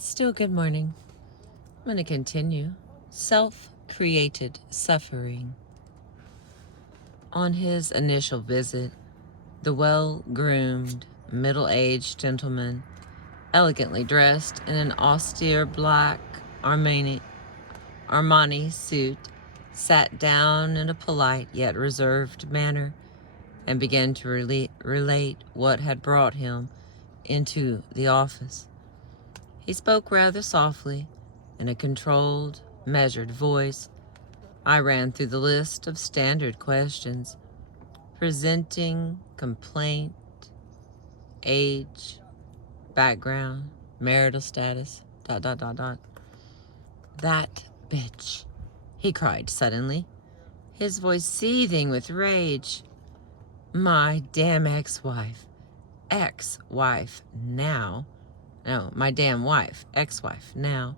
Still good morning. I'm going to continue. Self-created suffering. On his initial visit, the well-groomed, middle-aged gentleman, elegantly dressed in an austere black Armani suit, sat down in a polite yet reserved manner and began to relate what had brought him into the office. He spoke rather softly, in a controlled, measured voice. I ran through the list of standard questions: presenting, complaint, age, background, marital status, ... That bitch, he cried suddenly, his voice seething with rage. My damn ex-wife now. No, my damn wife, ex-wife now.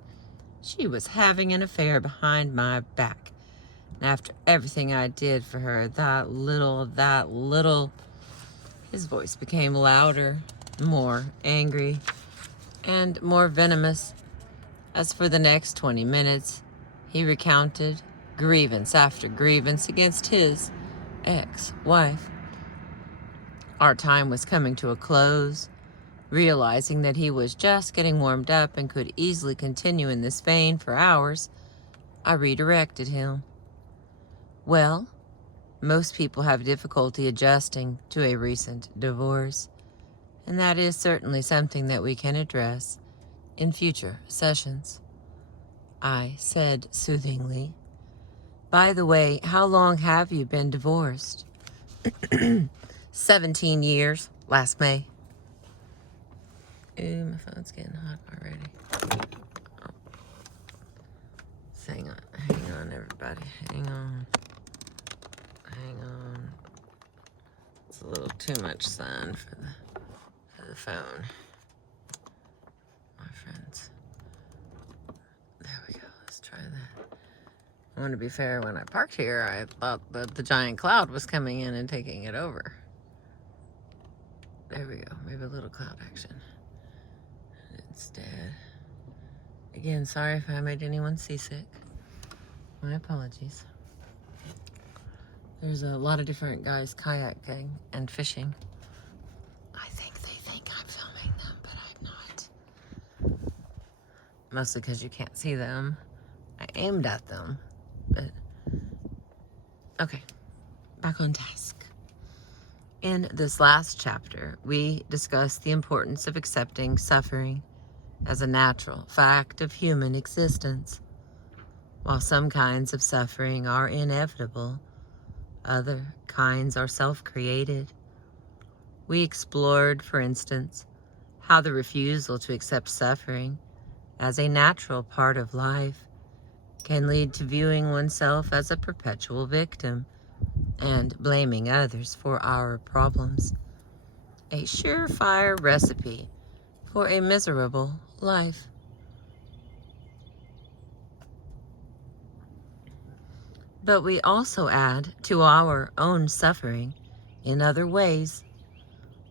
She was having an affair behind my back. And after everything I did for her, that little... His voice became louder, more angry, and more venomous. As for the next 20 minutes, he recounted grievance after grievance against his ex-wife. Our time was coming to a close. Realizing that he was just getting warmed up and could easily continue in this vein for hours, I redirected him. Well, most people have difficulty adjusting to a recent divorce, and that is certainly something that we can address in future sessions. I said soothingly, by the way, how long have you been divorced? 17 years, last May. Ooh, my phone's getting hot already. Oh. Hang on, everybody. Hang on. It's a little too much sun for the phone. My friends. There we go. Let's try that. I want to be fair. When I parked here, I thought that the giant cloud was coming in and taking it over. There we go. Maybe a little cloud action. Instead. Again, sorry if I made anyone seasick. My apologies. There's a lot of different guys kayaking and fishing. I think they think I'm filming them, but I'm not. Mostly because you can't see them. I aimed at them, but... Okay, back on task. In this last chapter, we discussed the importance of accepting suffering as a natural fact of human existence. While some kinds of suffering are inevitable, other kinds are self-created. We explored, for instance, how the refusal to accept suffering as a natural part of life can lead to viewing oneself as a perpetual victim and blaming others for our problems. A surefire recipe for a miserable life. But we also add to our own suffering in other ways.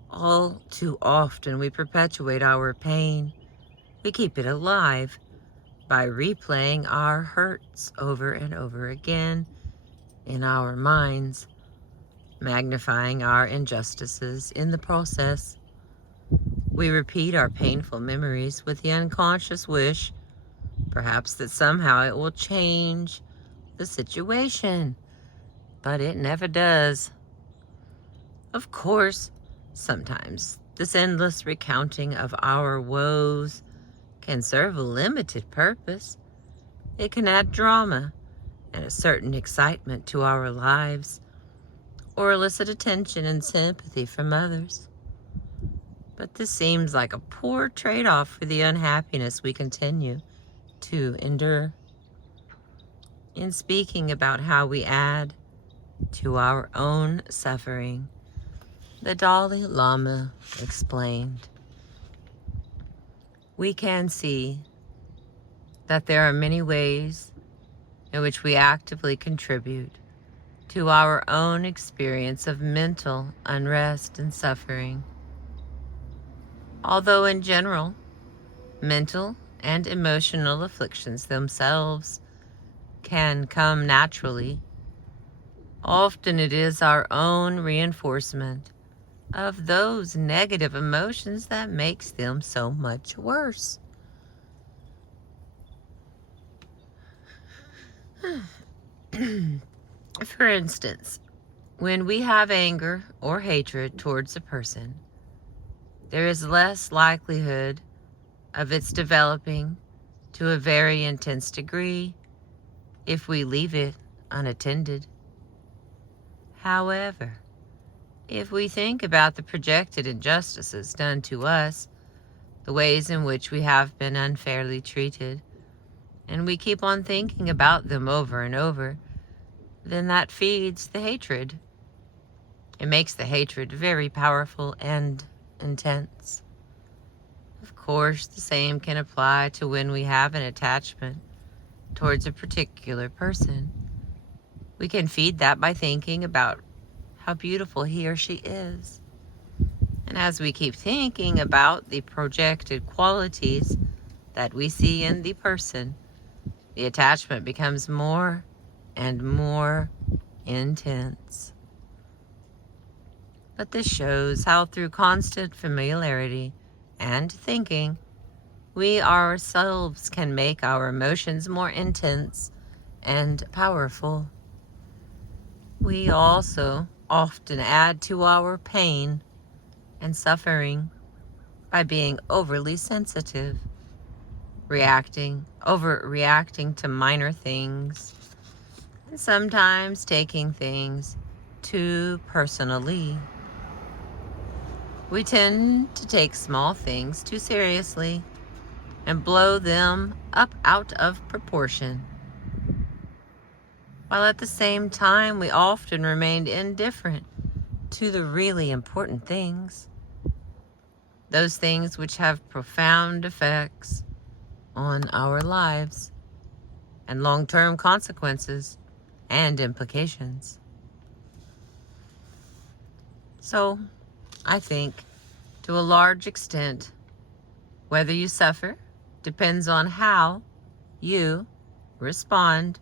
All too often we perpetuate our pain. We keep it alive by replaying our hurts over and over again in our minds, magnifying our injustices in the process. We repeat our painful memories with the unconscious wish, perhaps that somehow it will change the situation, but it never does. Of course, sometimes this endless recounting of our woes can serve a limited purpose. It can add drama and a certain excitement to our lives, or elicit attention and sympathy from others. But this seems like a poor trade-off for the unhappiness we continue to endure. In speaking about how we add to our own suffering, the Dalai Lama explained, we can see that there are many ways in which we actively contribute to our own experience of mental unrest and suffering. Although in general, mental and emotional afflictions themselves can come naturally. Often it is our own reinforcement of those negative emotions that makes them so much worse. For instance, when we have anger or hatred towards a person, there is less likelihood of its developing to a very intense degree if we leave it unattended. However, if we think about the projected injustices done to us, the ways in which we have been unfairly treated, and we keep on thinking about them over and over, then that feeds the hatred. It makes the hatred very powerful and intense. Of course, the same can apply to when we have an attachment towards a particular person. We can feed that by thinking about how beautiful he or she is. And as we keep thinking about the projected qualities that we see in the person, the attachment becomes more and more intense. But this shows how through constant familiarity and thinking, we ourselves can make our emotions more intense and powerful. We also often add to our pain and suffering by being overly sensitive, overreacting to minor things, and sometimes taking things too personally. We tend to take small things too seriously and blow them up out of proportion, while at the same time we often remain indifferent to the really important things, those things which have profound effects on our lives and long-term consequences and implications. So, I think, to a large extent, whether you suffer depends on how you respond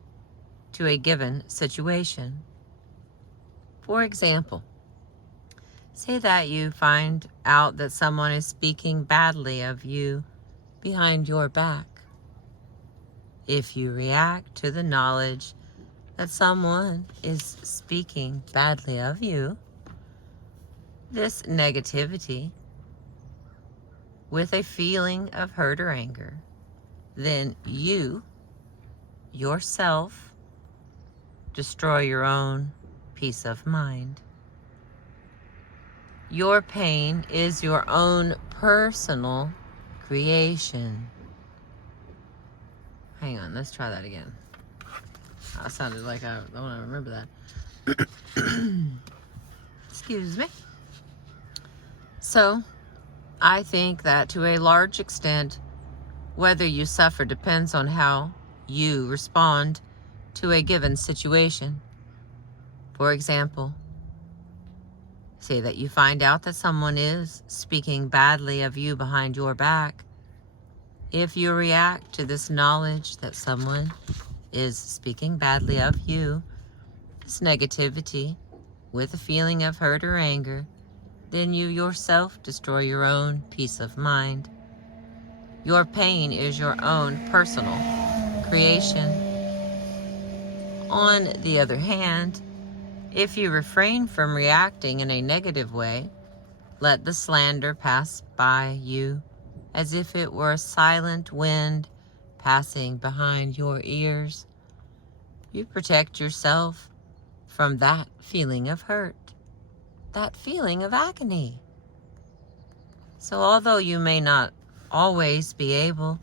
to a given situation. For example, say that you find out that someone is speaking badly of you behind your back. If you react to the knowledge that someone is speaking badly of you, this negativity with a feeling of hurt or anger, then you yourself destroy your own peace of mind. Your pain is your own personal creation. Hang on, let's try that again. That sounded like I don't want to remember that. Excuse me. So, I think that to a large extent, whether you suffer depends on how you respond to a given situation. For example, say that you find out that someone is speaking badly of you behind your back. If you react to this knowledge that someone is speaking badly of you, this negativity, with a feeling of hurt or anger, then you yourself destroy your own peace of mind. Your pain is your own personal creation. On the other hand, if you refrain from reacting in a negative way, let the slander pass by you as if it were a silent wind passing behind your ears. You protect yourself from that feeling of hurt, that feeling of agony. So although you may not always be able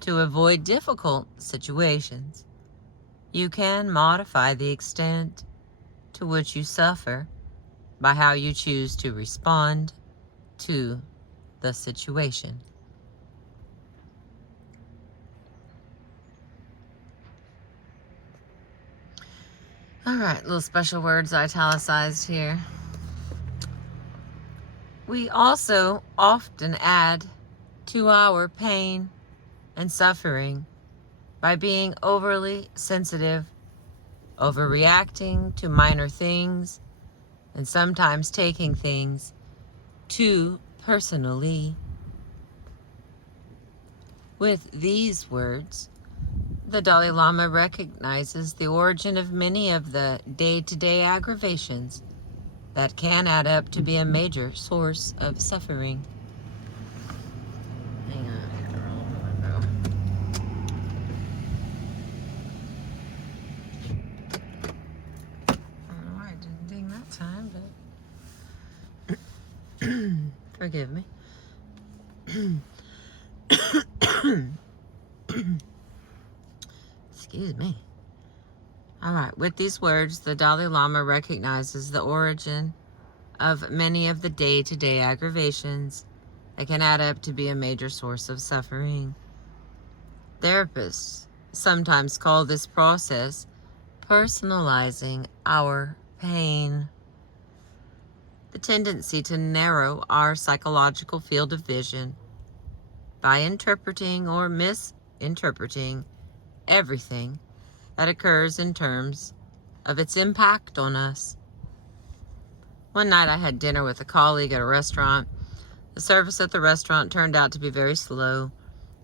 to avoid difficult situations, you can modify the extent to which you suffer by how you choose to respond to the situation. All right, little special words italicized here. We also often add to our pain and suffering by being overly sensitive, overreacting to minor things, and sometimes taking things too personally. With these words, the Dalai Lama recognizes the origin of many of the day-to-day aggravations that can add up to be a major source of suffering. Hang on, I gotta roll the window. I don't know why I didn't ding that time, but forgive me. Excuse me. All right, with these words, the Dalai Lama recognizes the origin of many of the day-to-day aggravations that can add up to be a major source of suffering. Therapists sometimes call this process personalizing our pain. The tendency to narrow our psychological field of vision by interpreting or misinterpreting everything that occurs in terms of its impact on us. One night I had dinner with a colleague at a restaurant. The service at the restaurant turned out to be very slow.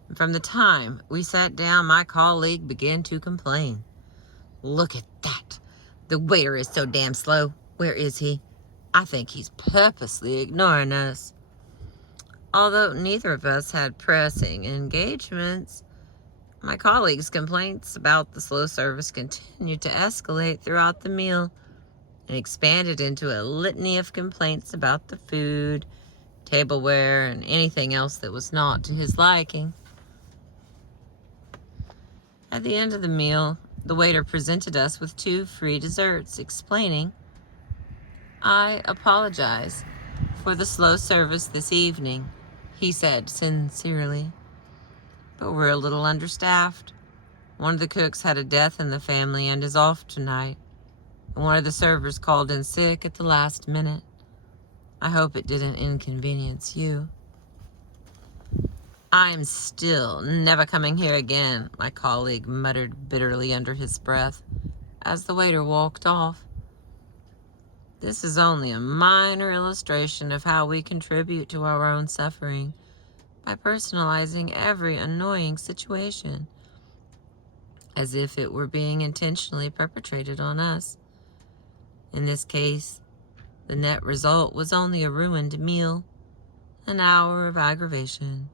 And from the time we sat down, my colleague began to complain. "Look at that. The waiter is so damn slow. Where is he? I think he's purposely ignoring us." Although neither of us had pressing engagements, my colleague's complaints about the slow service continued to escalate throughout the meal and expanded into a litany of complaints about the food, tableware, and anything else that was not to his liking. At the end of the meal, the waiter presented us with 2 free desserts, explaining, "I apologize for the slow service this evening," he said sincerely, "but we're a little understaffed. One of the cooks had a death in the family and is off tonight, and one of the servers called in sick at the last minute. I hope it didn't inconvenience you." "I'm still never coming here again," my colleague muttered bitterly under his breath as the waiter walked off. This is only a minor illustration of how we contribute to our own suffering by personalizing every annoying situation as if it were being intentionally perpetrated on us. In this case, the net result was only a ruined meal, an hour of aggravation.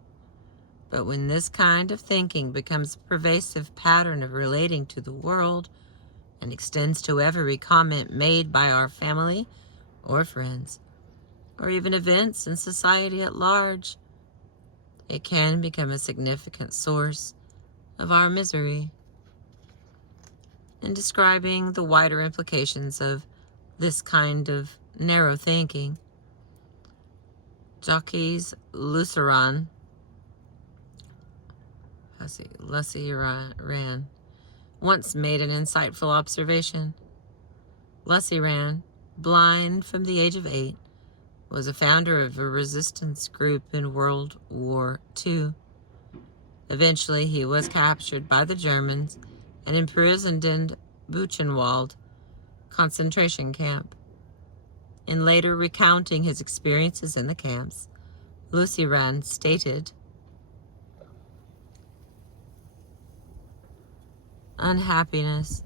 But when this kind of thinking becomes a pervasive pattern of relating to the world and extends to every comment made by our family or friends, or even events in society at large, it can become a significant source of our misery. In describing the wider implications of this kind of narrow thinking, Jacques Lasserand once made an insightful observation. Lasserand, blind from the age of 8, was a founder of a resistance group in World War II. Eventually, he was captured by the Germans and imprisoned in Buchenwald concentration camp. In later recounting his experiences in the camps, Lasserand stated, "Unhappiness,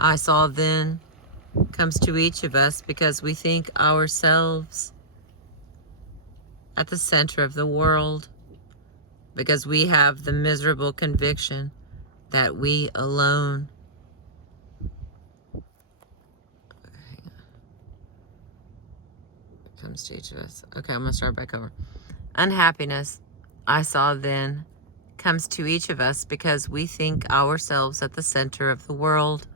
I saw then, comes to each of us because we think ourselves at the center of the world, because we have the miserable conviction that we alone." It comes to each of us. Okay, I'm going to start back over. "Unhappiness, I saw then, comes to each of us because we think ourselves at the center of the world,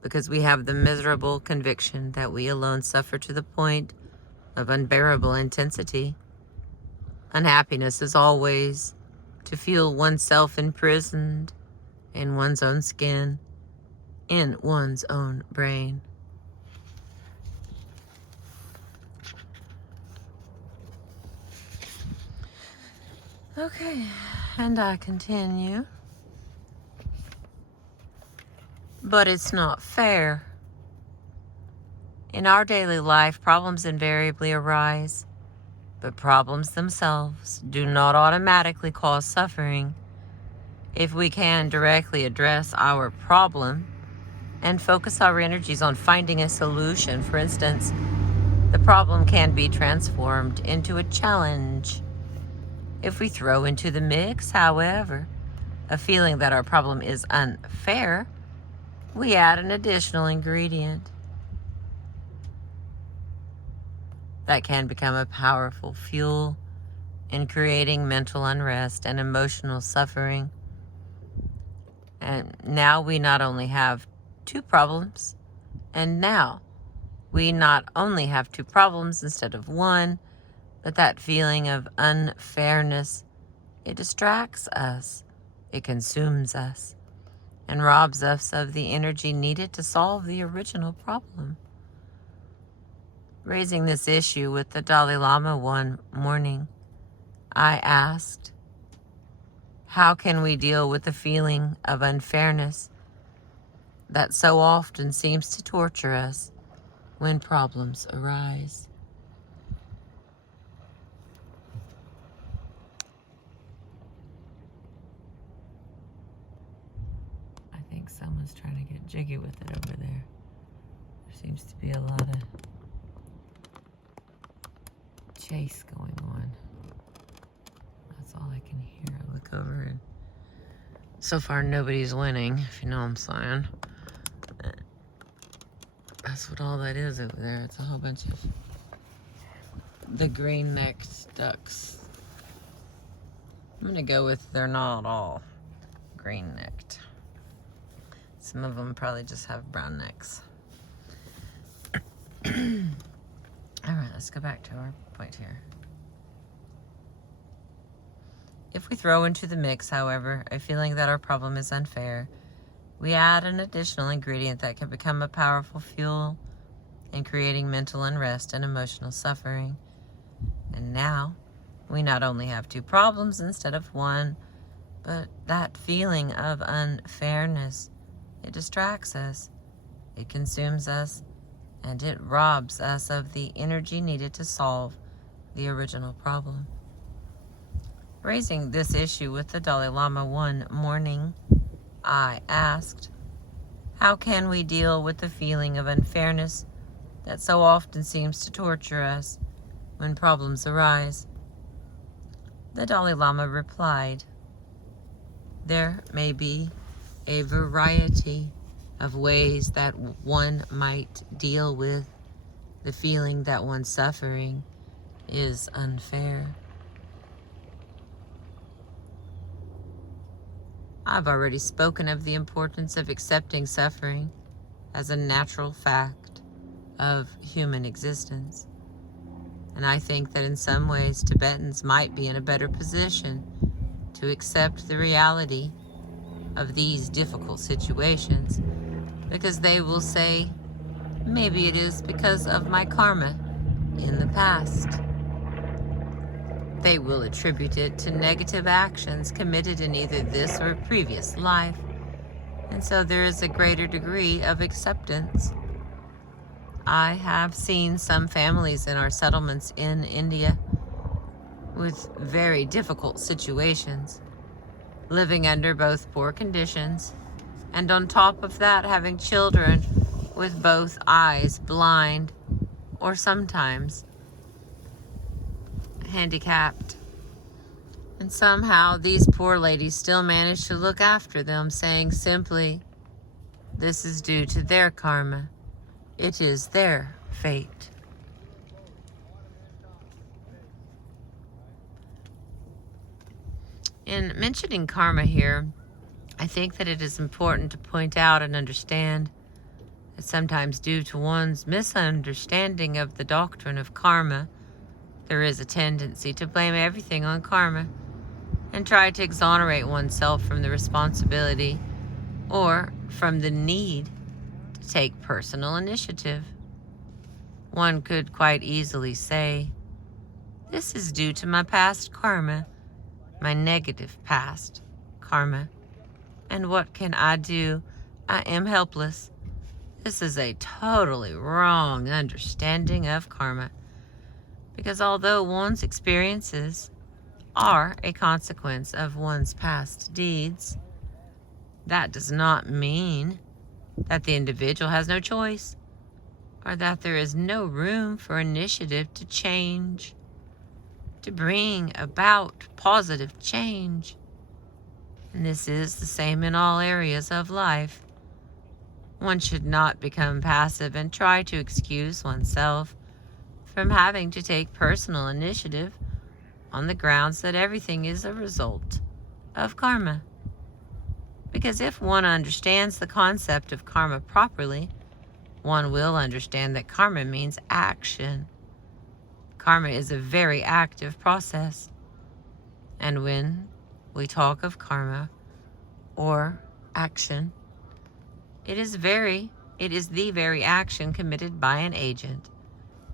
because we have the miserable conviction that we alone suffer to the point of unbearable intensity. Unhappiness is always to feel oneself imprisoned in one's own skin, in one's own brain." Okay, And I continue. But it's not fair. In our daily life, problems invariably arise, but problems themselves do not automatically cause suffering. If we can directly address our problem and focus our energies on finding a solution, for instance, the problem can be transformed into a challenge. If we throw into the mix, however, a feeling that our problem is unfair, we add an additional ingredient that can become a powerful fuel in creating mental unrest and emotional suffering. And now we not only have two problems, instead of one, but that feeling of unfairness, it distracts us, it consumes us, and robs us of the energy needed to solve the original problem. Raising this issue with the Dalai Lama one morning, I asked, how can we deal with the feeling of unfairness that so often seems to torture us when problems arise? I think someone's trying to get jiggy with it over there. There seems to be a lot of chase going on. That's all I can hear. I look over and so far nobody's winning, if you know what I'm saying. That's what all that is over there. It's a whole bunch of the green-necked ducks. I'm gonna go with they're not all green-necked. Some of them probably just have brown necks. All right, let's go back to our point here. If we throw into the mix, however, a feeling that our problem is unfair, we add an additional ingredient that can become a powerful fuel in creating mental unrest and emotional suffering. And now, we not only have two problems instead of one, but that feeling of unfairness, it distracts us, it consumes us, and it robs us of the energy needed to solve the original problem. Raising this issue with the Dalai Lama one morning, I asked, how can we deal with the feeling of unfairness that so often seems to torture us when problems arise? The Dalai Lama replied, there may be a variety of ways that one might deal with the feeling that one's suffering is unfair. I've already spoken of the importance of accepting suffering as a natural fact of human existence. And I think that in some ways Tibetans might be in a better position to accept the reality of these difficult situations, because they will say, maybe it is because of my karma in the past. They will attribute it to negative actions committed in either this or a previous life, and so there is a greater degree of acceptance. I have seen some families in our settlements in India with very difficult situations, living under both poor conditions, and on top of that having children with both eyes blind or sometimes handicapped. And somehow these poor ladies still manage to look after them, saying simply, this is due to their karma. It is their fate. In mentioning karma here, I think that it is important to point out and understand that sometimes due to one's misunderstanding of the doctrine of karma, there is a tendency to blame everything on karma and try to exonerate oneself from the responsibility or from the need to take personal initiative. One could quite easily say, this is due to my past karma, my negative past, karma. And what can I do? I am helpless. This is a totally wrong understanding of karma. Because although one's experiences are a consequence of one's past deeds, that does not mean that the individual has no choice or that there is no room for initiative to change, to bring about positive change. And this is the same in all areas of life. One should not become passive and try to excuse oneself from having to take personal initiative on the grounds that everything is a result of karma. Because if one understands the concept of karma properly, one will understand that karma means action. Karma is a very active process. And when we talk of karma or action, it is the very action committed by an agent,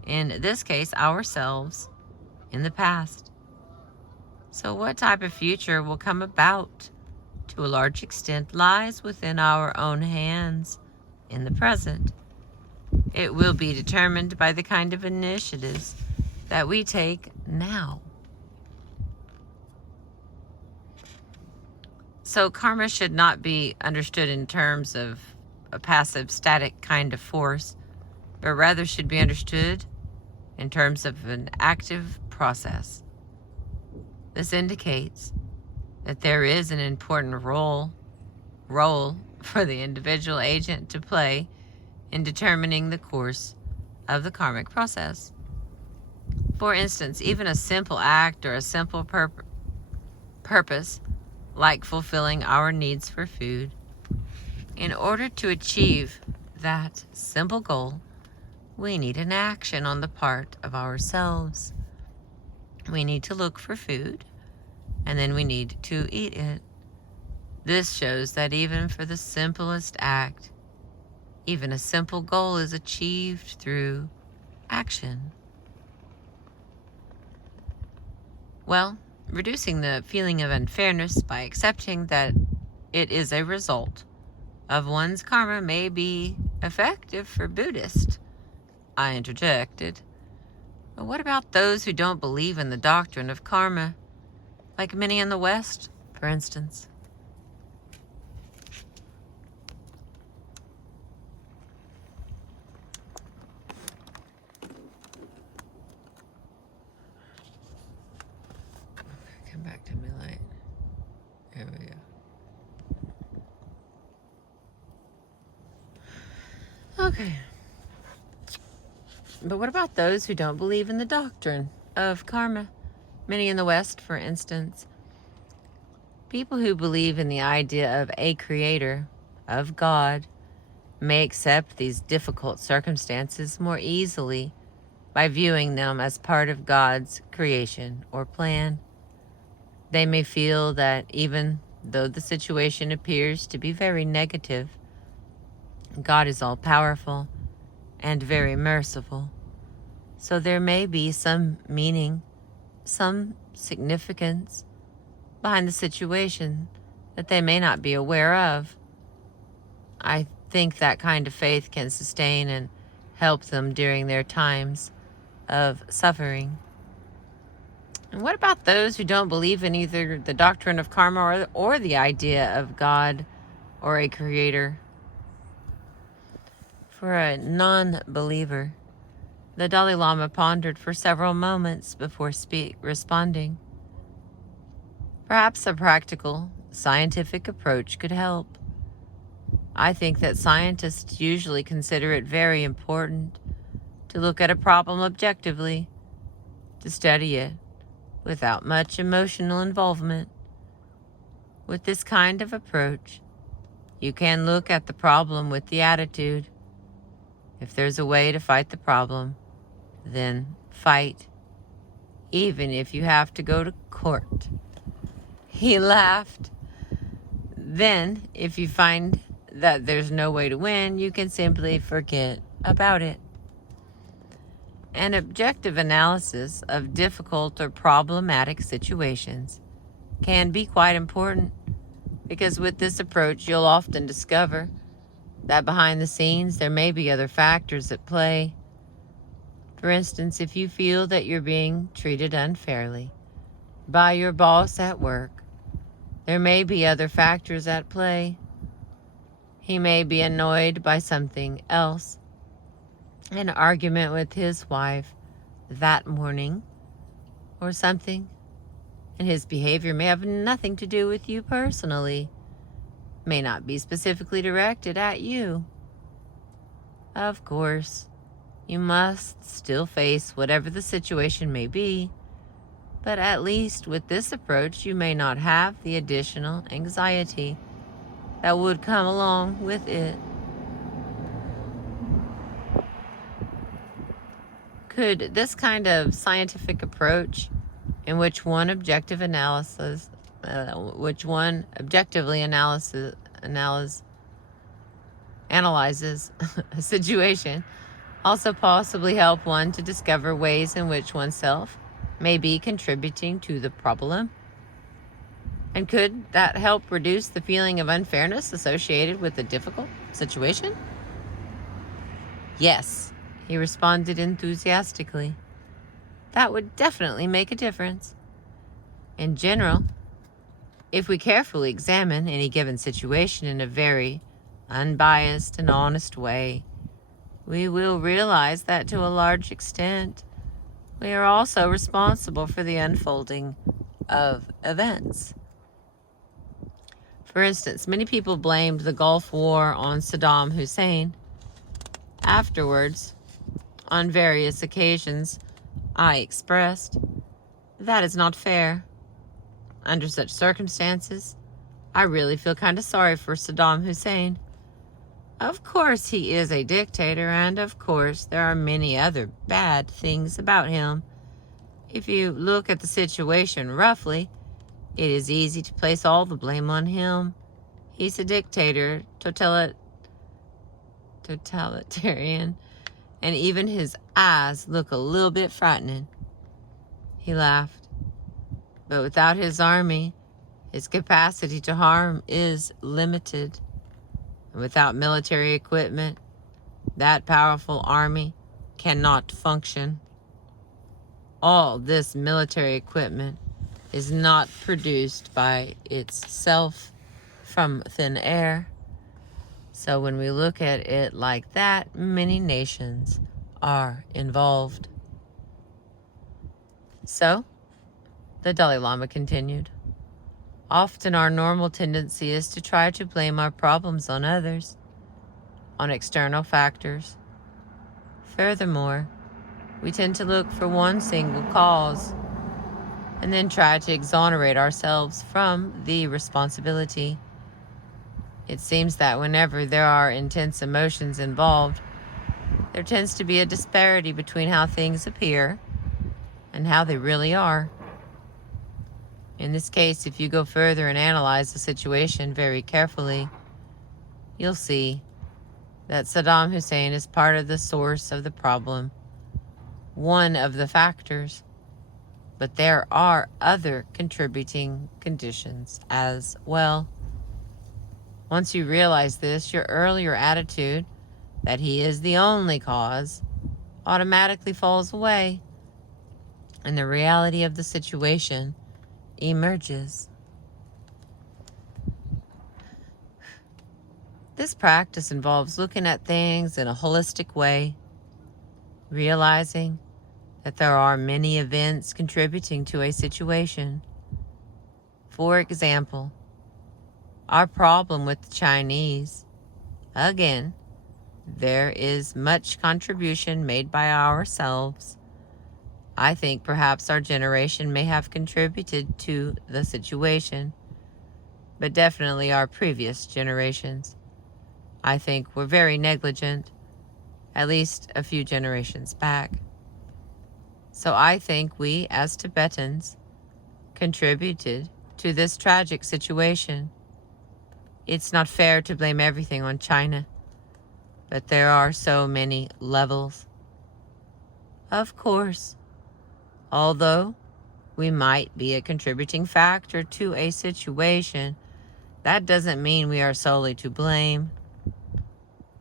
in this case ourselves, in the past. So what type of future will come about to a large extent lies within our own hands in the present. It will be determined by the kind of initiatives that we take now. So karma should not be understood in terms of a passive, static kind of force, but rather should be understood in terms of an active process. This indicates that there is an important role for the individual agent to play in determining the course of the karmic process. For instance, even a simple act or a simple purpose, like fulfilling our needs for food, in order to achieve that simple goal, we need an action on the part of ourselves. We need to look for food, and then we need to eat it. This shows that even for the simplest act, even a simple goal is achieved through action. Well, reducing the feeling of unfairness by accepting that it is a result of one's karma may be effective for Buddhists, I interjected. But what about those who don't believe in the doctrine of karma, like many in the West, for instance? Come back to me, light. There we go. Okay. But what about those who don't believe in the doctrine of karma? Many in the West, for instance. People who believe in the idea of a creator, of God, may accept these difficult circumstances more easily by viewing them as part of God's creation or plan. They may feel that even though the situation appears to be very negative, God is all-powerful and very merciful. So there may be some meaning, some significance behind the situation that they may not be aware of. I think that kind of faith can sustain and help them during their times of suffering. And what about those who don't believe in either the doctrine of karma or the idea of God or a creator? For a non-believer, the Dalai Lama pondered for several moments before responding. Perhaps a practical, scientific approach could help. I think that scientists usually consider it very important to look at a problem objectively, to study it without much emotional involvement. With this kind of approach, you can look at the problem with the attitude, if there's a way to fight the problem, then fight, even if you have to go to court. He laughed. Then, if you find that there's no way to win, you can simply forget about it. An objective analysis of difficult or problematic situations can be quite important, because with this approach you'll often discover that behind the scenes there may be other factors at play. For instance, if you feel that you're being treated unfairly by your boss at work, there may be other factors at play. He may be annoyed by something else, an argument with his wife that morning or something, and his behavior may have nothing to do with you personally, may not be specifically directed at you. Of course, you must still face whatever the situation may be, but at least with this approach you may not have the additional anxiety that would come along with it. Could this kind of scientific approach, in which one objectively analyzes a situation, also possibly help one to discover ways in which oneself may be contributing to the problem? And could that help reduce the feeling of unfairness associated with a difficult situation? Yes, he responded enthusiastically. That would definitely make a difference. In general, if we carefully examine any given situation in a very unbiased and honest way, we will realize that to a large extent, we are also responsible for the unfolding of events. For instance, many people blamed the Gulf War on Saddam Hussein. Afterwards, on various occasions, I expressed, that is not fair. Under such circumstances, I really feel kind of sorry for Saddam Hussein. Of course he is a dictator, and of course there are many other bad things about him. If you look at the situation roughly, it is easy to place all the blame on him. He's a dictator, totalitarian, and even his eyes look a little bit frightening. He laughed. But without his army, his capacity to harm is limited. And without military equipment, that powerful army cannot function. All this military equipment is not produced by itself from thin air. So when we look at it like that, many nations are involved. So, the Dalai Lama continued, often our normal tendency is to try to blame our problems on others, on external factors. Furthermore, we tend to look for one single cause and then try to exonerate ourselves from the responsibility. It seems that whenever there are intense emotions involved, there tends to be a disparity between how things appear and how they really are. In this case, if you go further and analyze the situation very carefully, you'll see that Saddam Hussein is part of the source of the problem, one of the factors, but there are other contributing conditions as well. Once you realize this, your earlier attitude that he is the only cause automatically falls away, and the reality of the situation emerges. This practice involves looking at things in a holistic way, realizing that there are many events contributing to a situation. For example, our problem with the Chinese. Again, there is much contribution made by ourselves. I think perhaps our generation may have contributed to the situation, but definitely our previous generations, I think, were very negligent, at least a few generations back. So I think we, as Tibetans, contributed to this tragic situation. It's not fair to blame everything on China, but there are so many levels. Of course, although we might be a contributing factor to a situation, that doesn't mean we are solely to blame.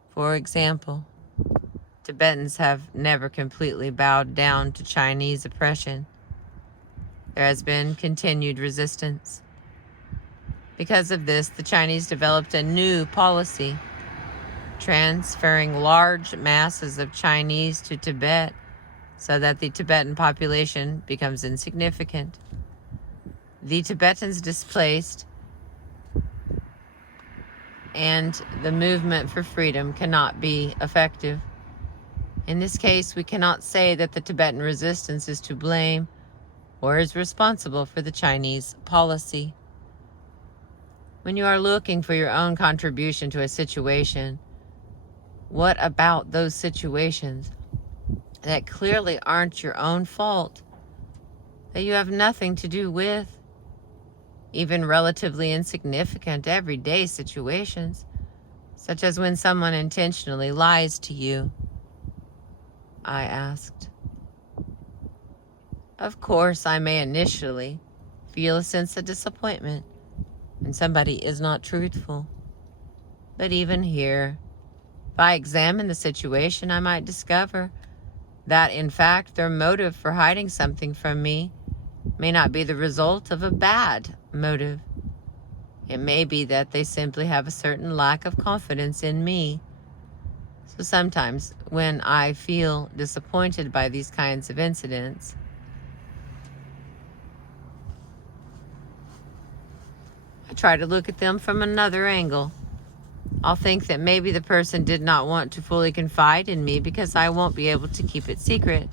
For example, Tibetans have never completely bowed down to Chinese oppression. There has been continued resistance. Because of this, the Chinese developed a new policy, transferring large masses of Chinese to Tibet so that the Tibetan population becomes insignificant. The Tibetans displaced, and the movement for freedom cannot be effective. In this case, we cannot say that the Tibetan resistance is to blame or is responsible for the Chinese policy. When you are looking for your own contribution to a situation, what about those situations that clearly aren't your own fault, that you have nothing to do with? Even relatively insignificant everyday situations, such as when someone intentionally lies to you, I asked. Of course, I may initially feel a sense of disappointment when somebody is not truthful. But even here, if I examine the situation, I might discover that, in fact, their motive for hiding something from me may not be the result of a bad motive. It may be that they simply have a certain lack of confidence in me. So sometimes when I feel disappointed by these kinds of incidents, I try to look at them from another angle. I'll think that maybe the person did not want to fully confide in me because I won't be able to keep it secret.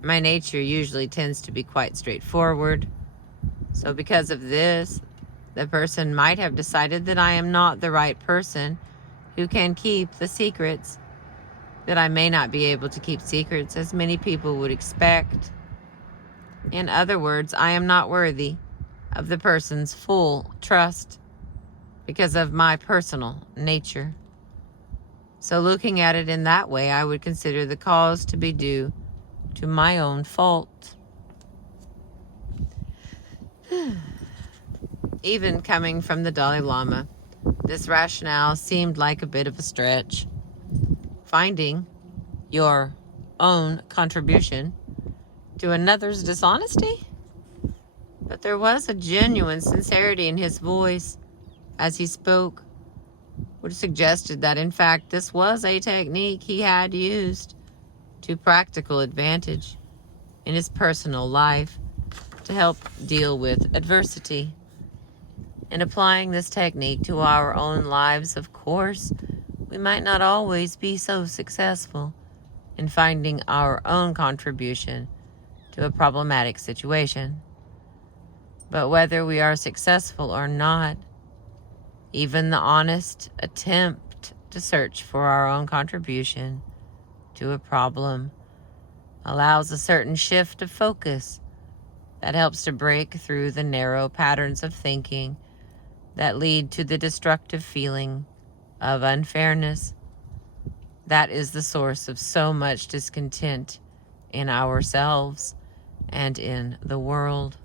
My nature usually tends to be quite straightforward. So because of this, the person might have decided that I am not the right person who can keep the secrets, that I may not be able to keep secrets as many people would expect. In other words, I am not worthy of the person's full trust because of my personal nature. So looking at it in that way, I would consider the cause to be due to my own fault. Even coming from the Dalai Lama, this rationale seemed like a bit of a stretch. Finding your own contribution to another's dishonesty? But there was a genuine sincerity in his voice as he spoke, which suggested that, in fact, this was a technique he had used to practical advantage in his personal life to help deal with adversity. In applying this technique to our own lives, of course, we might not always be so successful in finding our own contribution to a problematic situation. But whether we are successful or not, even the honest attempt to search for our own contribution to a problem allows a certain shift of focus that helps to break through the narrow patterns of thinking that lead to the destructive feeling of unfairness. That is the source of so much discontent in ourselves and in the world.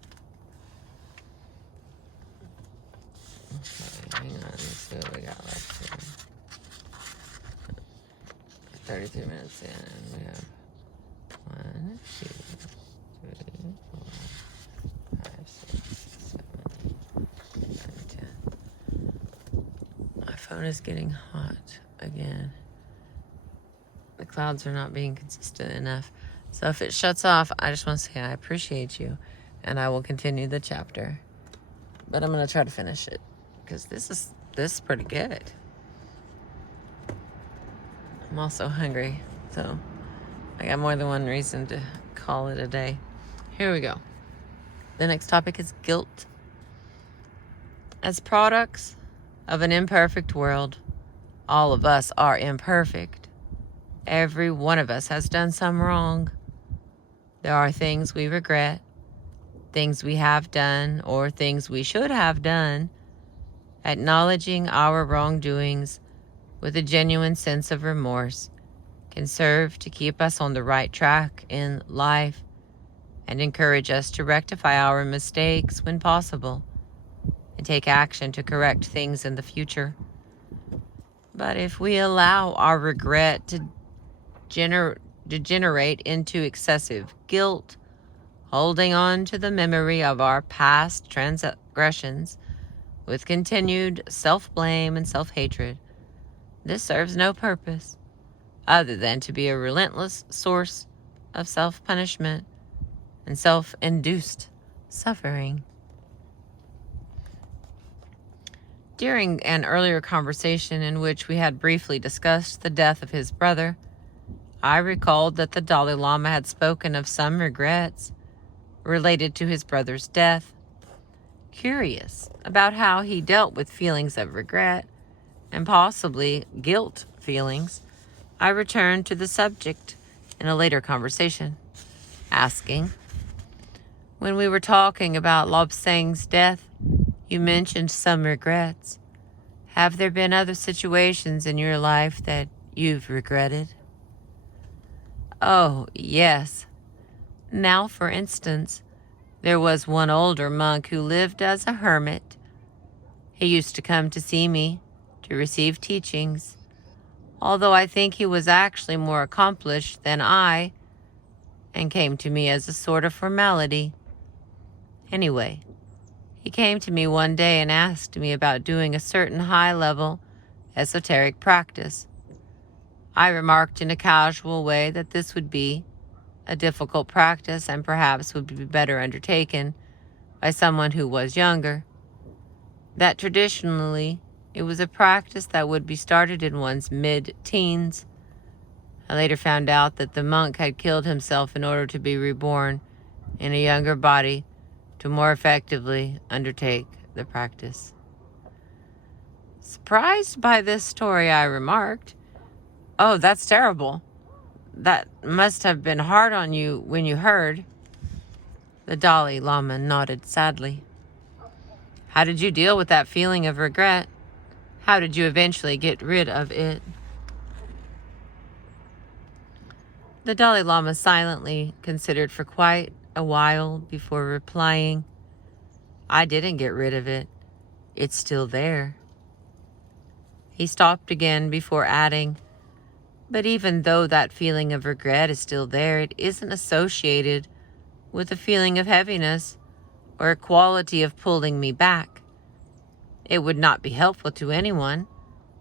Okay, hang on, let's see what we got left here. 33 minutes in, we have 1, 2, 3, 4, 5, 6, 7, 8, 9, 10. My phone is getting hot again. The clouds are not being consistent enough. So if it shuts off, I just want to say I appreciate you, and I will continue the chapter. But I'm going to try to finish it, because this is pretty good. I'm also hungry, so I got more than one reason to call it a day. Here we go. The next topic is guilt. As products of an imperfect world, all of us are imperfect. Every one of us has done some wrong. There are things we regret, things we have done, or things we should have done. Acknowledging our wrongdoings with a genuine sense of remorse can serve to keep us on the right track in life and encourage us to rectify our mistakes when possible and take action to correct things in the future. But if we allow our regret to degenerate into excessive guilt, holding on to the memory of our past transgressions with continued self-blame and self-hatred, this serves no purpose other than to be a relentless source of self-punishment and self-induced suffering. During an earlier conversation in which we had briefly discussed the death of his brother, I recalled that the Dalai Lama had spoken of some regrets related to his brother's death. Curious about how he dealt with feelings of regret and possibly guilt feelings, I returned to the subject in a later conversation, asking, "When we were talking about Lobsang's death, you mentioned some regrets. Have there been other situations in your life that you've regretted?" "Oh, yes. Now, for instance, there was one older monk who lived as a hermit. He used to come to see me to receive teachings, although I think he was actually more accomplished than I and came to me as a sort of formality. Anyway, he came to me one day and asked me about doing a certain high-level esoteric practice. I remarked in a casual way that this would be a difficult practice and perhaps would be better undertaken by someone who was younger. That traditionally it was a practice that would be started in one's mid-teens. I later found out that the monk had killed himself in order to be reborn in a younger body to more effectively undertake the practice." Surprised by this story, I remarked, "Oh, that's terrible. That must have been hard on you when you heard." The Dalai Lama nodded sadly. "How did you deal with that feeling of regret? How did you eventually get rid of it?" The Dalai Lama silently considered for quite a while before replying, "I didn't get rid of it. It's still there." He stopped again before adding, "But even though that feeling of regret is still there, it isn't associated with a feeling of heaviness or a quality of pulling me back. It would not be helpful to anyone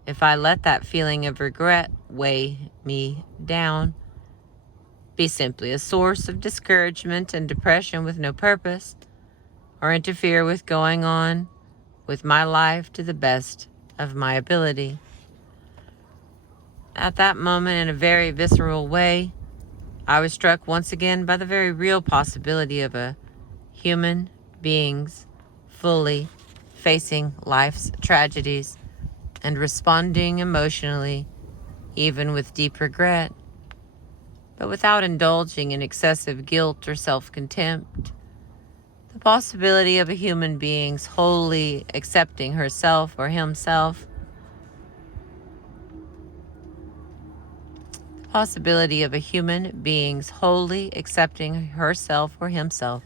if I let that feeling of regret weigh me down, be simply a source of discouragement and depression with no purpose, or interfere with going on with my life to the best of my ability." At that moment, in a very visceral way, I was struck once again by the very real possibility of a human being's fully facing life's tragedies and responding emotionally, even with deep regret, but without indulging in excessive guilt or self-contempt. The possibility of a human being's wholly accepting herself or himself, possibility of a human being's wholly accepting herself or himself,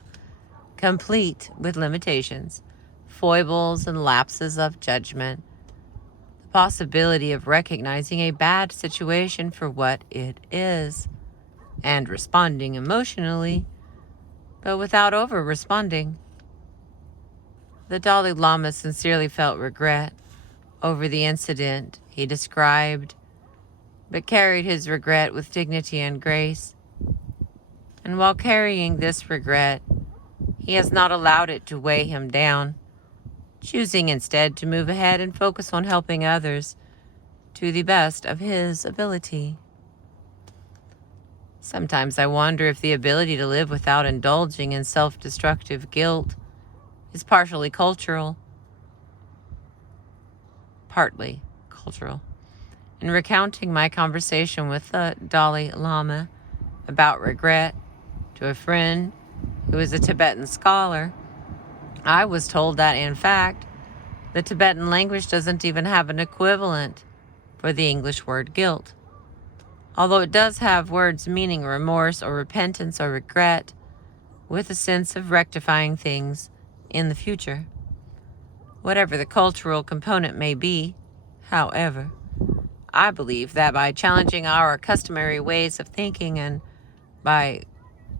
complete with limitations, foibles, and lapses of judgment. The possibility of recognizing a bad situation for what it is and responding emotionally, but without over-responding. The Dalai Lama sincerely felt regret over the incident he described, but carried his regret with dignity and grace. And while carrying this regret, he has not allowed it to weigh him down, choosing instead to move ahead and focus on helping others to the best of his ability. Sometimes I wonder if the ability to live without indulging in self-destructive guilt is partly cultural. In recounting my conversation with the Dalai Lama about regret to a friend who is a Tibetan scholar, I was told that, in fact, the Tibetan language doesn't even have an equivalent for the English word guilt. Although it does have words meaning remorse or repentance or regret, with a sense of rectifying things in the future. Whatever the cultural component may be, however, I believe that by challenging our customary ways of thinking and by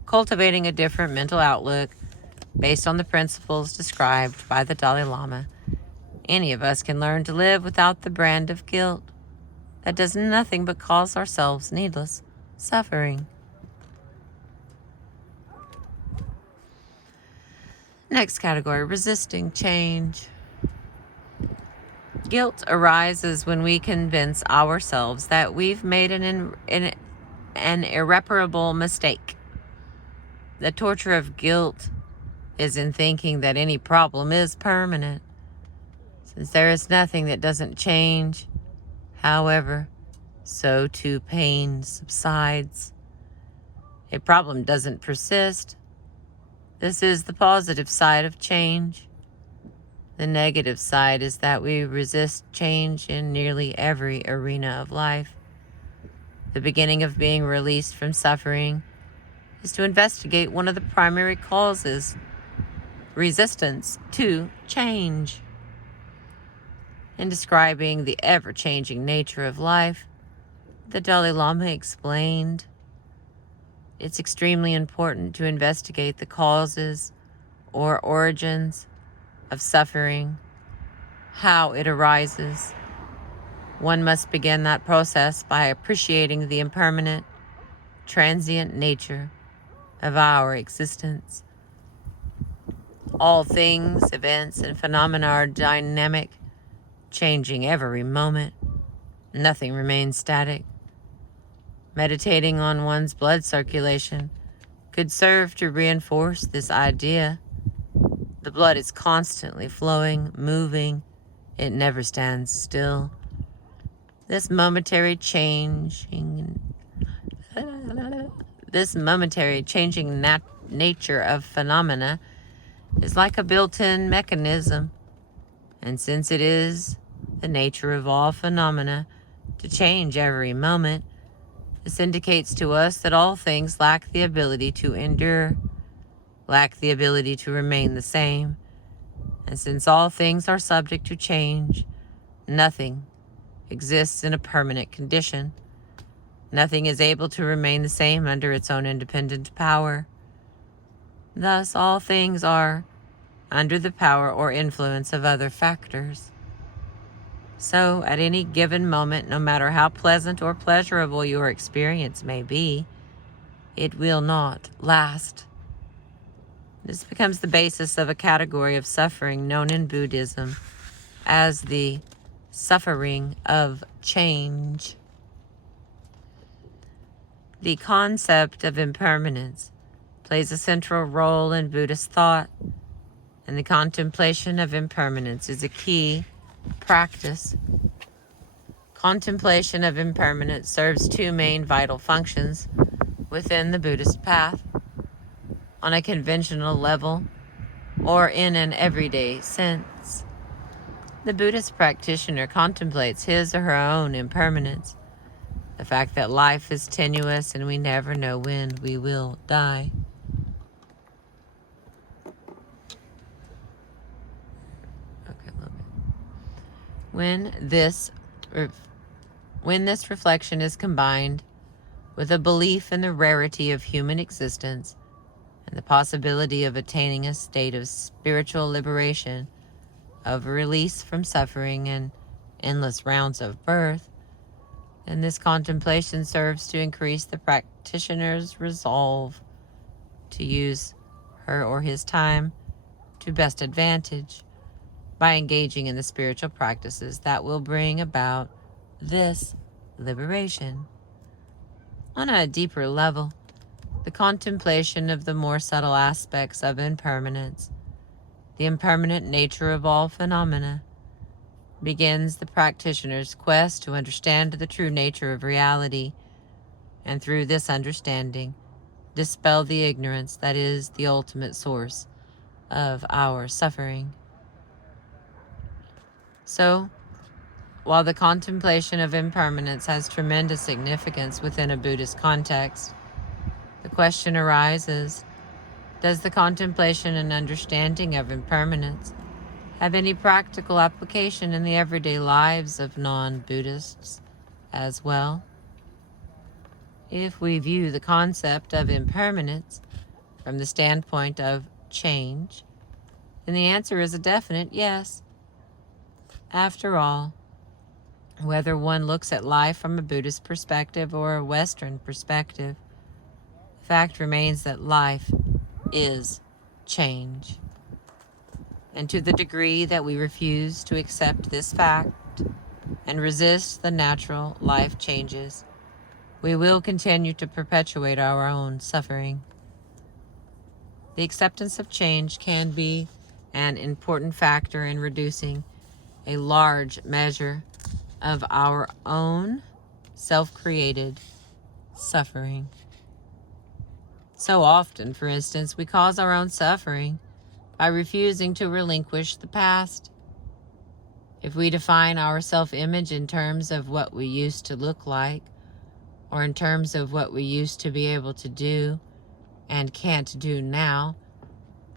cultivating a different mental outlook based on the principles described by the Dalai Lama, any of us can learn to live without the brand of guilt that does nothing but cause ourselves needless suffering. Next category, resisting change. Guilt arises when we convince ourselves that we've made an irreparable mistake. The torture of guilt is in thinking that any problem is permanent. Since there is nothing that doesn't change, however, so too pain subsides. A problem doesn't persist. This is the positive side of change. The negative side is that we resist change in nearly every arena of life. The beginning of being released from suffering is to investigate one of the primary causes, resistance to change. In describing the ever-changing nature of life, the Dalai Lama explained, it's extremely important to investigate the causes or origins of suffering, how it arises. One must begin that process by appreciating the impermanent, transient nature of our existence. All things, events, and phenomena are dynamic, changing every moment. Nothing remains static. Meditating on one's blood circulation could serve to reinforce this idea. The blood is constantly flowing, moving. It never stands still. This momentary changing nature of phenomena is like a built-in mechanism. And since it is the nature of all phenomena to change every moment, this indicates to us that all things lack the ability to endure, lack the ability to remain the same. And since all things are subject to change, nothing exists in a permanent condition. Nothing is able to remain the same under its own independent power. Thus, all things are under the power or influence of other factors. So, at any given moment, no matter how pleasant or pleasurable your experience may be, it will not last. This becomes the basis of a category of suffering known in Buddhism as the suffering of change. The concept of impermanence plays a central role in Buddhist thought, and the contemplation of impermanence is a key practice. Contemplation of impermanence serves two main vital functions within the Buddhist path. On a conventional level, or in an everyday sense, the Buddhist practitioner contemplates his or her own impermanence, the fact that life is tenuous and we never know when we will die. When this reflection is combined with a belief in the rarity of human existence and the possibility of attaining a state of spiritual liberation, of release from suffering and endless rounds of birth, then this contemplation serves to increase the practitioner's resolve to use her or his time to best advantage by engaging in the spiritual practices that will bring about this liberation. On a deeper level, the contemplation of the more subtle aspects of impermanence, the impermanent nature of all phenomena, begins the practitioner's quest to understand the true nature of reality, and through this understanding, dispel the ignorance that is the ultimate source of our suffering. So, while the contemplation of impermanence has tremendous significance within a Buddhist context, the question arises, Does the contemplation and understanding of impermanence have any practical application in the everyday lives of non-Buddhists as well? If we view the concept of impermanence from the standpoint of change, then the answer is a definite yes. After all, whether one looks at life from a Buddhist perspective or a Western perspective, the fact remains that life is change. And to the degree that we refuse to accept this fact and resist the natural life changes, we will continue to perpetuate our own suffering. The acceptance of change can be an important factor in reducing a large measure of our own self-created suffering. So often, for instance, we cause our own suffering by refusing to relinquish the past. If we define our self-image in terms of what we used to look like, or in terms of what we used to be able to do and can't do now,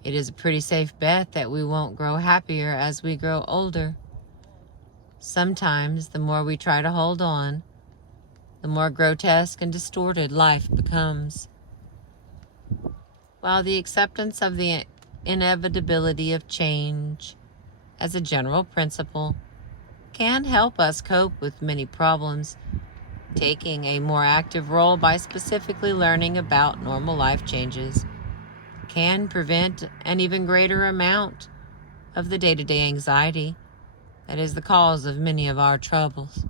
it is a pretty safe bet that we won't grow happier as we grow older. Sometimes, the more we try to hold on, the more grotesque and distorted life becomes. While the acceptance of the inevitability of change as a general principle can help us cope with many problems, taking a more active role by specifically learning about normal life changes can prevent an even greater amount of the day-to-day anxiety that is the cause of many of our troubles.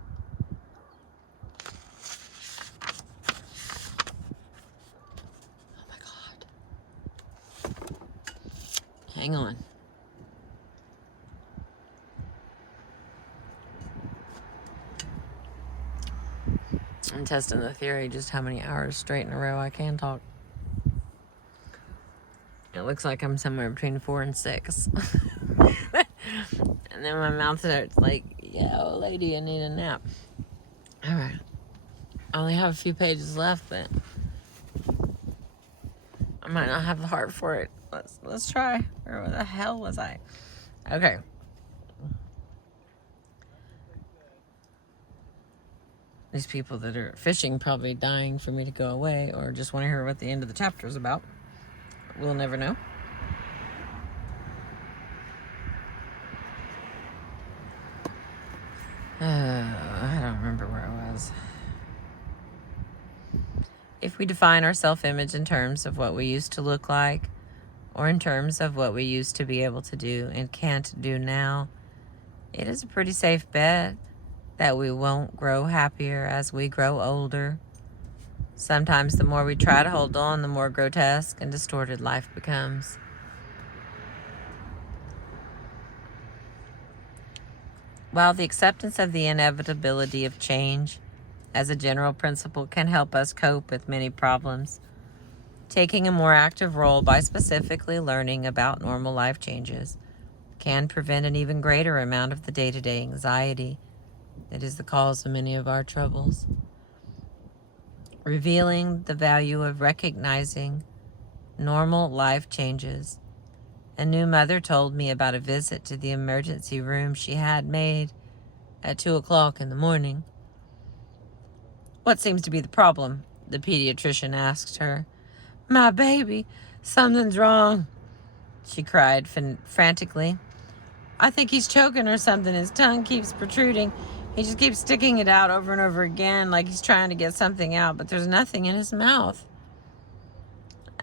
Oh my God. Hang on. I'm testing the theory just how many hours straight in a row I can talk. It looks like I'm somewhere between 4 and 6. And then my mouth starts like, yeah, old lady, I need a nap. All right. I only have a few pages left, but I might not have the heart for it. Let's try. Where the hell was I? Okay. These people that are fishing probably dying for me to go away or just want to hear what the end of the chapter is about. We'll never know. I don't remember where I was. If we define our self-image in terms of what we used to look like, or in terms of what we used to be able to do and can't do now, it is a pretty safe bet that we won't grow happier as we grow older. Sometimes the more we try to hold on, the more grotesque and distorted life becomes. While the acceptance of the inevitability of change as a general principle can help us cope with many problems, taking a more active role by specifically learning about normal life changes can prevent an even greater amount of the day-to-day anxiety that is the cause of many of our troubles. Revealing the value of recognizing normal life changes, a new mother told me about a visit to the emergency room she had made at 2 o'clock in the morning. "What seems to be the problem?" the pediatrician asked her. "My baby, something's wrong," she cried frantically. "I think he's choking or something. His tongue keeps protruding. He just keeps sticking it out over and over again like he's trying to get something out, but there's nothing in his mouth."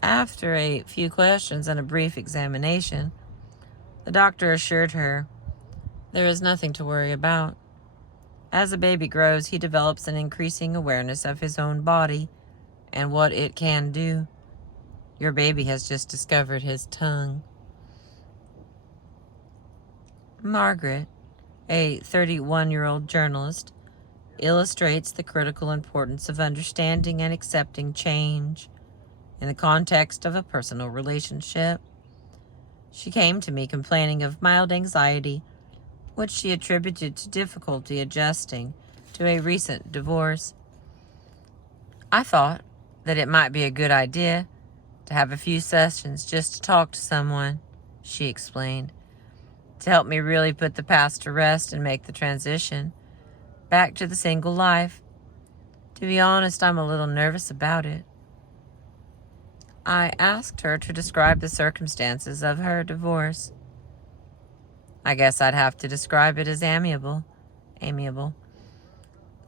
After a few questions and a brief examination, the doctor assured her there is nothing to worry about. As a baby grows, he develops an increasing awareness of his own body and what it can do. Your baby has just discovered his tongue. Margaret, a 31-year-old journalist, illustrates the critical importance of understanding and accepting change in the context of a personal relationship. She came to me complaining of mild anxiety, which she attributed to difficulty adjusting to a recent divorce. I thought that it might be a good idea to have a few sessions just to talk to someone, she explained, to help me really put the past to rest and make the transition back to the single life. To be honest, I'm a little nervous about it. I asked her to describe the circumstances of her divorce. I guess I'd have to describe it as amiable.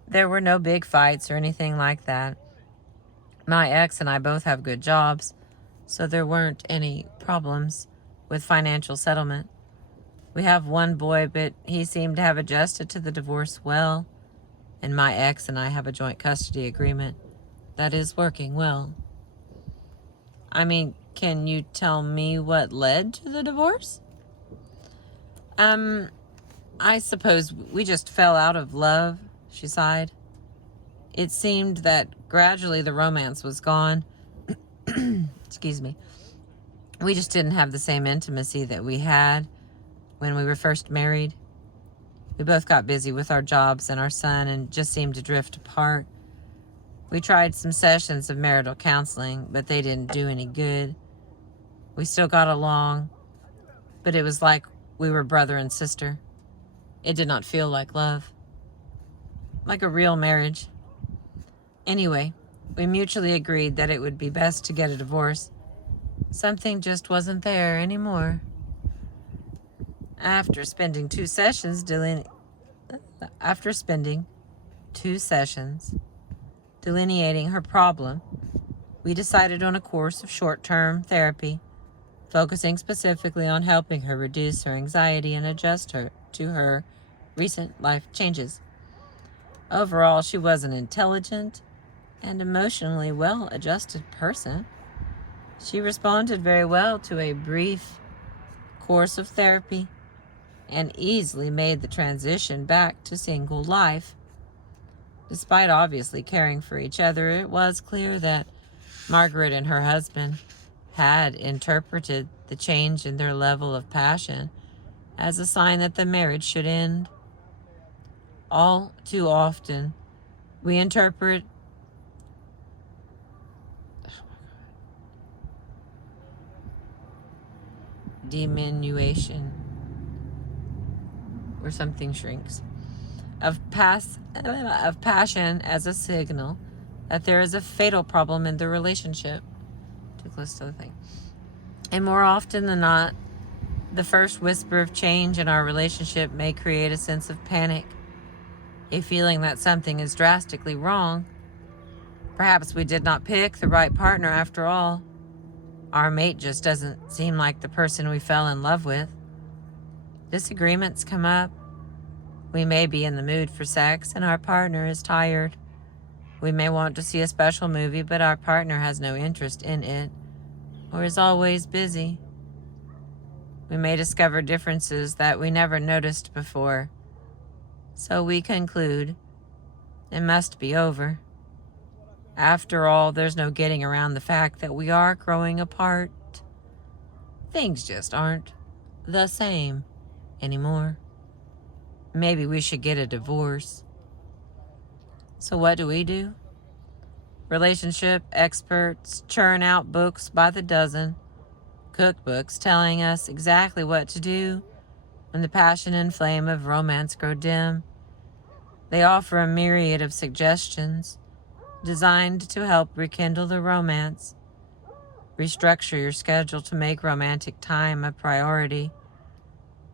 There were no big fights or anything like that. My ex and I both have good jobs, so there weren't any problems with financial settlement. We have one boy, but he seemed to have adjusted to the divorce well, and my ex and I have a joint custody agreement that is working well. I mean, can you tell me what led to the divorce? I suppose we just fell out of love, she sighed. It seemed that gradually the romance was gone. Excuse me. We just didn't have the same intimacy that we had when we were first married. We both got busy with our jobs and our son and just seemed to drift apart. We tried some sessions of marital counseling, but they didn't do any good. We still got along, but it was like we were brother and sister. It did not feel like love, like a real marriage. Anyway, we mutually agreed that it would be best to get a divorce. Something just wasn't there anymore. After spending two sessions delineating her problem, we decided on a course of short-term therapy, focusing specifically on helping her reduce her anxiety and adjust her to her recent life changes. Overall, she was an intelligent and emotionally well-adjusted person. She responded very well to a brief course of therapy and easily made the transition back to single life. Despite obviously caring for each other, it was clear that Margaret and her husband had interpreted the change in their level of passion as a sign that the marriage should end. All too often, we interpret diminution, where something shrinks, of passion as a signal that there is a fatal problem in the relationship. Too close to the thing. And more often than not, the first whisper of change in our relationship may create a sense of panic, a feeling that something is drastically wrong. Perhaps we did not pick the right partner after all. Our mate just doesn't seem like the person we fell in love with. Disagreements come up. We may be in the mood for sex and our partner is tired. We may want to see a special movie, but our partner has no interest in it or is always busy. We may discover differences that we never noticed before. So we conclude it must be over. After all, there's no getting around the fact that we are growing apart. Things just aren't the same anymore. Maybe we should get a divorce. So what do? Relationship experts churn out books by the dozen, cookbooks telling us exactly what to do when the passion and flame of romance grow dim. They offer a myriad of suggestions designed to help rekindle the romance. Restructure your schedule to make romantic time a priority.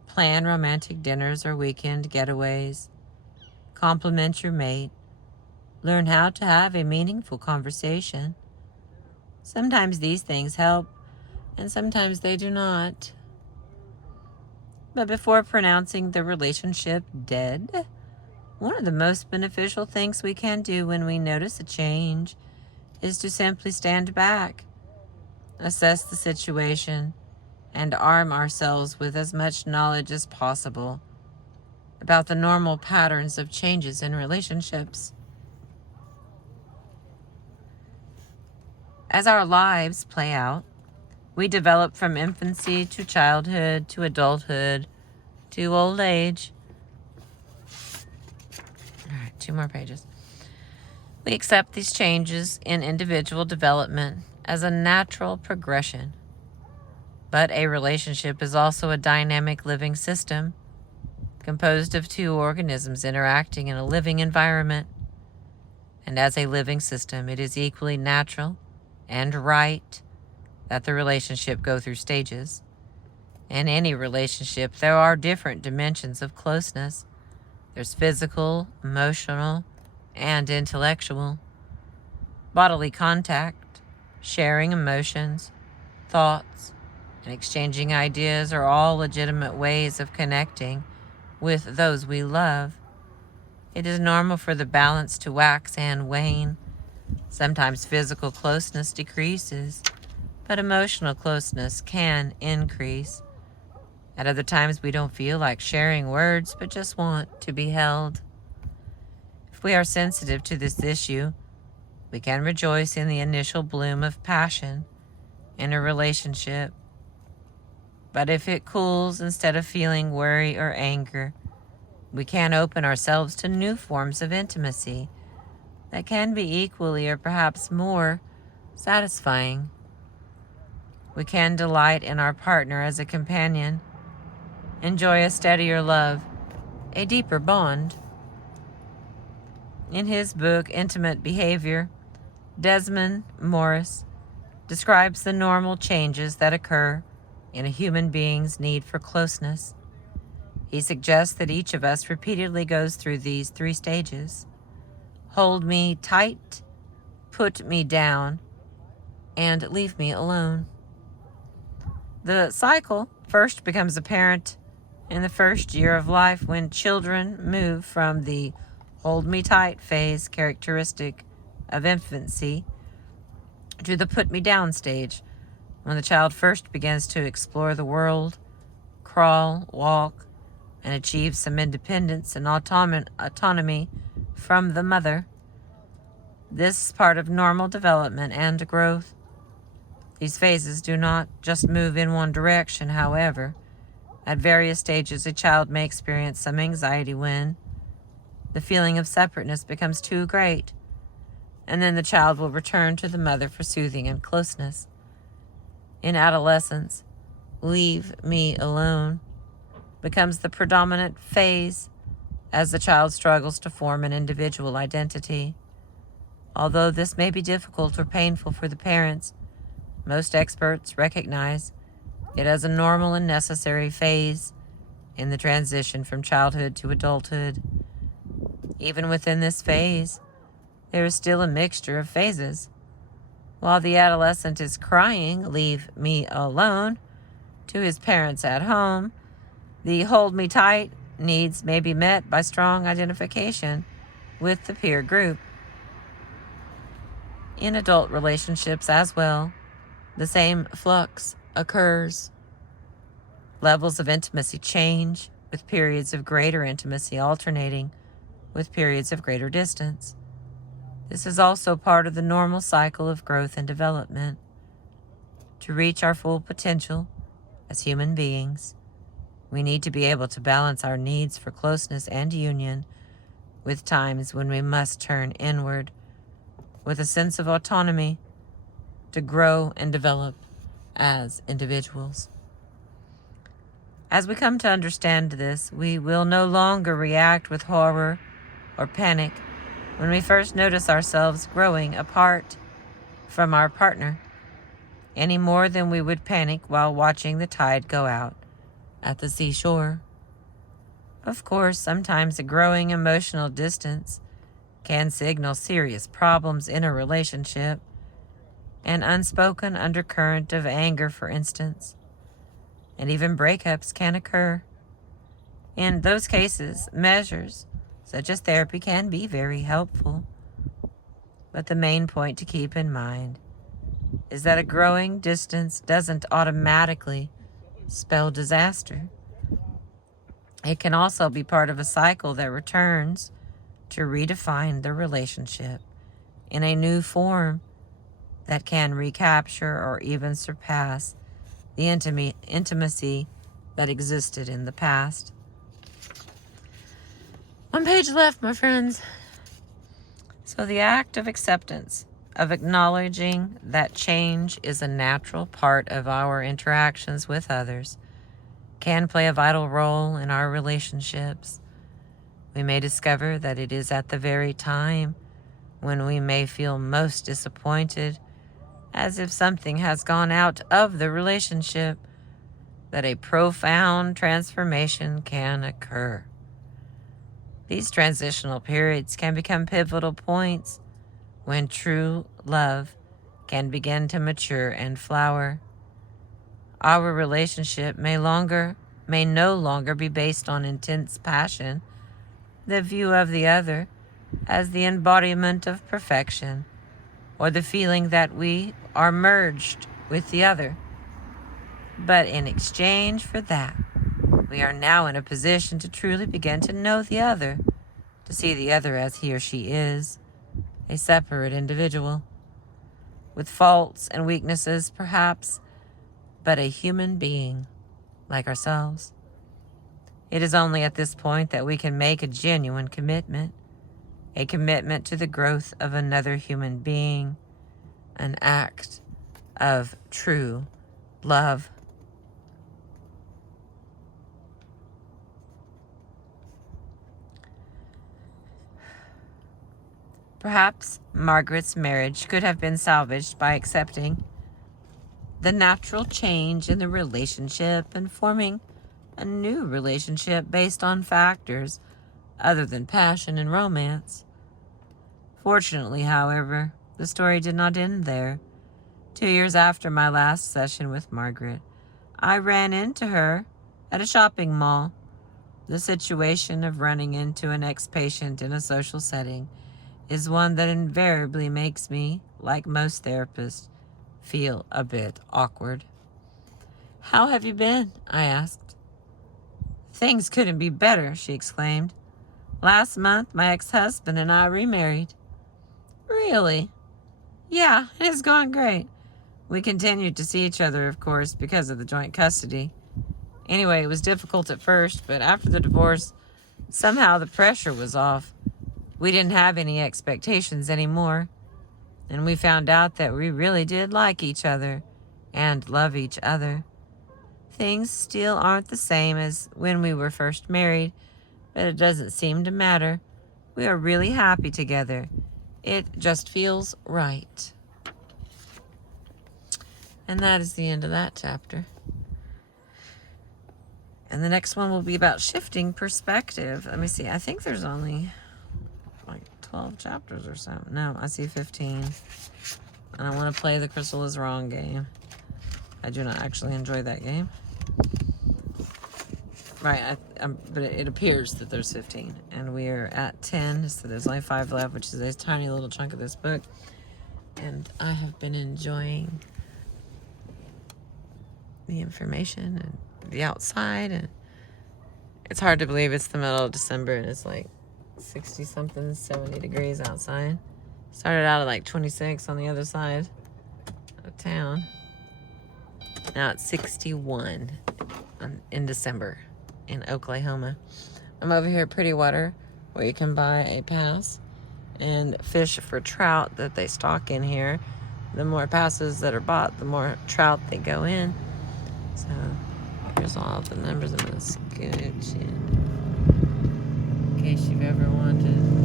Plan romantic dinners or weekend getaways. Compliment your mate. Learn how to have a meaningful conversation. Sometimes these things help, and sometimes they do not. But before pronouncing the relationship dead, one of the most beneficial things we can do when we notice a change is to simply stand back, assess the situation, and arm ourselves with as much knowledge as possible about the normal patterns of changes in relationships. As our lives play out, we develop from infancy to childhood to adulthood to old age. All right, 2 more pages. We accept these changes in individual development as a natural progression. But a relationship is also a dynamic living system composed of two organisms interacting in a living environment. And as a living system, it is equally natural and right that the relationship go through stages. In any relationship, there are different dimensions of closeness. There's physical, emotional, and intellectual. Bodily contact, sharing emotions, thoughts, and exchanging ideas are all legitimate ways of connecting with those we love. It is normal for the balance to wax and wane. Sometimes physical closeness decreases, but emotional closeness can increase. At other times, we don't feel like sharing words, but just want to be held. If we are sensitive to this issue, we can rejoice in the initial bloom of passion in a relationship. But if it cools instead of feeling worry or anger, we can open ourselves to new forms of intimacy that can be equally or perhaps more satisfying. We can delight in our partner as a companion, enjoy a steadier love, a deeper bond. In his book, Intimate Behavior, Desmond Morris describes the normal changes that occur in a human being's need for closeness. He suggests that each of us repeatedly goes through these three stages: hold me tight, put me down, and leave me alone. The cycle first becomes apparent in the first year of life, when children move from the hold me tight phase, characteristic of infancy, to the put me down stage, when the child first begins to explore the world, crawl, walk, and achieve some independence and autonomy from the mother. This is part of normal development and growth. These phases do not just move in one direction, however. At various stages, a child may experience some anxiety when the feeling of separateness becomes too great, and then the child will return to the mother for soothing and closeness. In adolescence, leave me alone becomes the predominant phase as the child struggles to form an individual identity. Although this may be difficult or painful for the parents, most experts recognize it as a normal and necessary phase in the transition from childhood to adulthood. Even within this phase, there is still a mixture of phases. While the adolescent is crying, "Leave me alone," to his parents at home, the hold me tight needs may be met by strong identification with the peer group. In adult relationships as well, the same flux occurs. Levels of intimacy change, with periods of greater intimacy alternating with periods of greater distance. This is also part of the normal cycle of growth and development. To reach our full potential as human beings, we need to be able to balance our needs for closeness and union with times when we must turn inward with a sense of autonomy to grow and develop as individuals. As we come to understand this, we will no longer react with horror or panic when we first notice ourselves growing apart from our partner, any more than we would panic while watching the tide go out at the seashore. Of course, sometimes a growing emotional distance can signal serious problems in a relationship, an unspoken undercurrent of anger, for instance, and even breakups can occur. In those cases, measures such as therapy can be very helpful. But the main point to keep in mind is that a growing distance doesn't automatically spell disaster. It can also be part of a cycle that returns to redefine the relationship in a new form that can recapture or even surpass the intimacy that existed in the past. One page left, my friends. So the act of acceptance of acknowledging that change is a natural part of our interactions with others can play a vital role in our relationships. We may discover that it is at the very time when we may feel most disappointed, as if something has gone out of the relationship, that a profound transformation can occur. These transitional periods can become pivotal points when true love can begin to mature and flower. Our relationship may no longer be based on intense passion, the view of the other as the embodiment of perfection, or the feeling that we are merged with the other. But in exchange for that, we are now in a position to truly begin to know the other, to see the other as he or she is, a separate individual, with faults and weaknesses perhaps, but a human being like ourselves. It is only at this point that we can make a genuine commitment, a commitment to the growth of another human being, an act of true love. Perhaps Margaret's marriage could have been salvaged by accepting the natural change in the relationship and forming a new relationship based on factors other than passion and romance. Fortunately, however, the story did not end there. 2 years after my last session with Margaret, I ran into her at a shopping mall. The situation of running into an ex-patient in a social setting is one that invariably makes me, like most therapists, feel a bit awkward. "How have you been?" I asked. "Things couldn't be better," she exclaimed. "Last month, my ex-husband and I remarried." "Really?" "Yeah, it's going great. We continued to see each other, of course, because of the joint custody. Anyway, it was difficult at first, but after the divorce, somehow the pressure was off. We didn't have any expectations anymore, and we found out that we really did like each other and love each other. Things still aren't the same as when we were first married, but it doesn't seem to matter. We are really happy together. It just feels right." And that is the end of that chapter. And the next one will be about shifting perspective. Let me see. I think there's only like 12 chapters or something. No, I see 15. And I want to play the Crystal is Wrong game. I do not actually enjoy that game. Right, but it appears that there's 15. And we are at 10, so there's only 5 left, which is a tiny little chunk of this book. And I have been enjoying the information and the outside, and it's hard to believe it's the middle of December and it's like 60 something, 70 degrees outside. Started out at like 26 on the other side of town. Now it's 61 in December in Oklahoma. I'm over here at Pretty Water, where you can buy a pass and fish for trout that they stock in here. The more passes that are bought, the more trout they go in. So here's all of the numbers. I'm going to scooch in case you've ever wanted